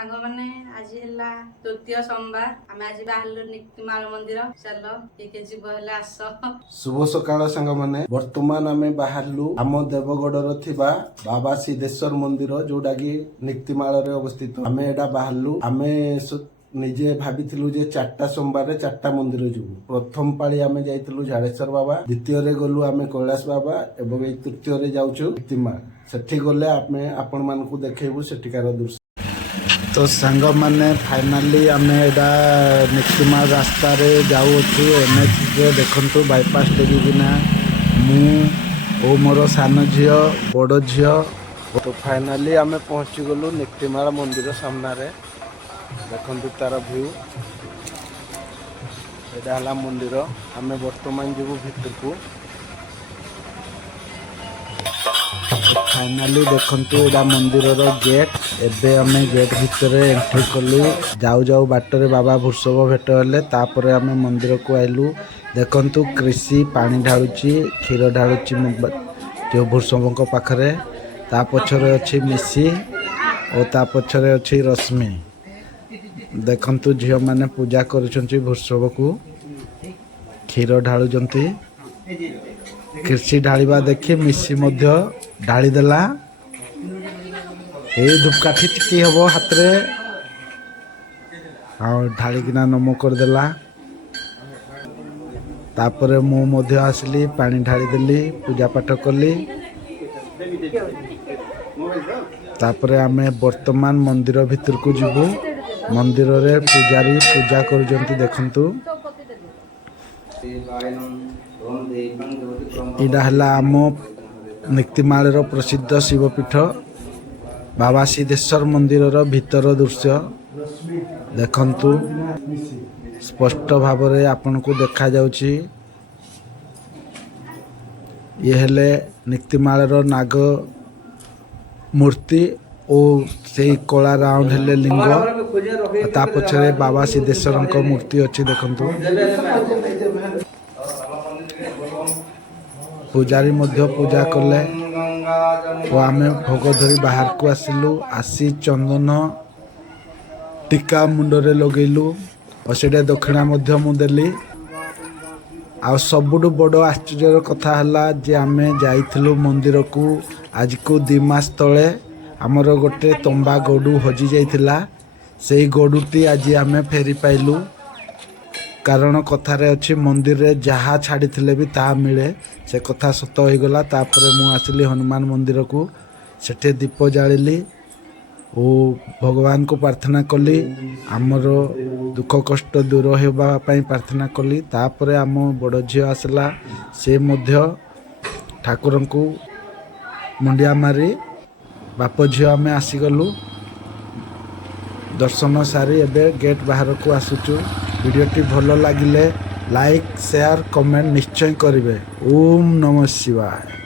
सांग माने आज है तृतीय सोमवार आम आज बाहर निक्तिमाल मंदिर चल किए जीव हेले आस शुभ सकाळ सांग माने वर्तमान आमे बाहरलु आम देवगढ़ थिबा बाबा सिद्धेश्वर मंदिर जोटा कि निक्तिमाल रे अवस्थित आमे एडा बाहरलु आमे निजे भाविथिलु जे 4टा सोमवार रे 4टा मंदिर जिवु प्रथम पाळी आमे जाइथिलु झाड़ेश्वर बाबा द्वितीय रे गलु आमे कैलाश बाबा एवं ए तृतीय रे जाउछु निक्तिमाल सेठी गले आमे आपण मानकु देखेबु सेठिकार दृश्य। तो सांग माने फाइनाली आमे एडा निक्तिमाल रास्ता रे जाउछु एनएच रे देखंतु बाईपास टेगिना मु ओ मोर सान झियो बड़ झियो। तो फाइनाली आमे पहुंची गलु निक्तिमाल मंदिर सामना रे देखंतु तार व्यू एडा हला मंदिर आमे वर्तमान जीवु भितर को फाइनाली देखंतु एडा मंदिर रो गेट एबे हमें गेट भितर एंट्री कलु जाऊ जाऊ बाटर बाबा भूषभ भेट हेले तापरे हमें मंदिर को आइलु देखंतु कृषि पानी ढालुची क्षीर ढालुची जो भूषभ पाखरे ता पछरे अछि मिसी और ता पछरे अछि रश्मि देखंतु झियो माने पूजा करूछंती भूषभ को क्षीर ढालुचंती कृषि ढालिबा देखि मिसी मध्य ढाली देला ए धूपकाठी टिकी हबो हाथ रे और ढाली किना नमो कर देला तापरे मु मध्य आसली पानी ढाली देली पूजा पाठ कली तापरे आमे वर्तमान मंदिर भीतर को जिबु मंदिर रे पुजारी पूजा करूजंती देखंतु इडा हला आम निक्तिमाल रो प्रसिद्ध शिवपीठ बाबा सिद्धेश्वर मंदिर रो भीतर दृश्य देखंतु स्पष्ट भाव रे आपन को देखा जाउची ये हेले निक्तिमाल रो नाग मूर्ति और से कला राउंड हेले लिंग ता पछरे बाबा सिद्धेश्वर को मूर्ति अछि देखंतु पूजारी मध्य पूजा कले और आमे भोग धरी बाहर को आसिलु आसी चंदन टीका मुंडरे लगेलु और सेटा दक्षिणा मध्य मु देली आ सबुठु बड़ आश्चर्य कथा हला जे आमे जाइथिलु मंदिर को आज को 2 मास तले आमर गोटे तंबा गडू हजि जाइथिला सेही गडूटी आज आमे फेरी पाइलु कारण कथारे अच्छी मंदिर रे जहाँ छाड़ी थिले भी ता मिले से कथा सत हो गला तापरे मु आसिली हनुमान मंदिर को सेठे दीप जालिली और भगवान को प्रार्थना कली आमर दुख कष्ट दूर होबा पई प्रार्थना कली तापरे आम बड़ झियो आसला से मध्य ठाकुर को मुंडिया मारी बाप झियो आमे आसीगलु दर्शन सारी एबे गेट बाहर को आसुचु वीडियोटी भल लगिले लाइक शेयर कमेंट निश्चय करिवे। ओम नमः शिवाय।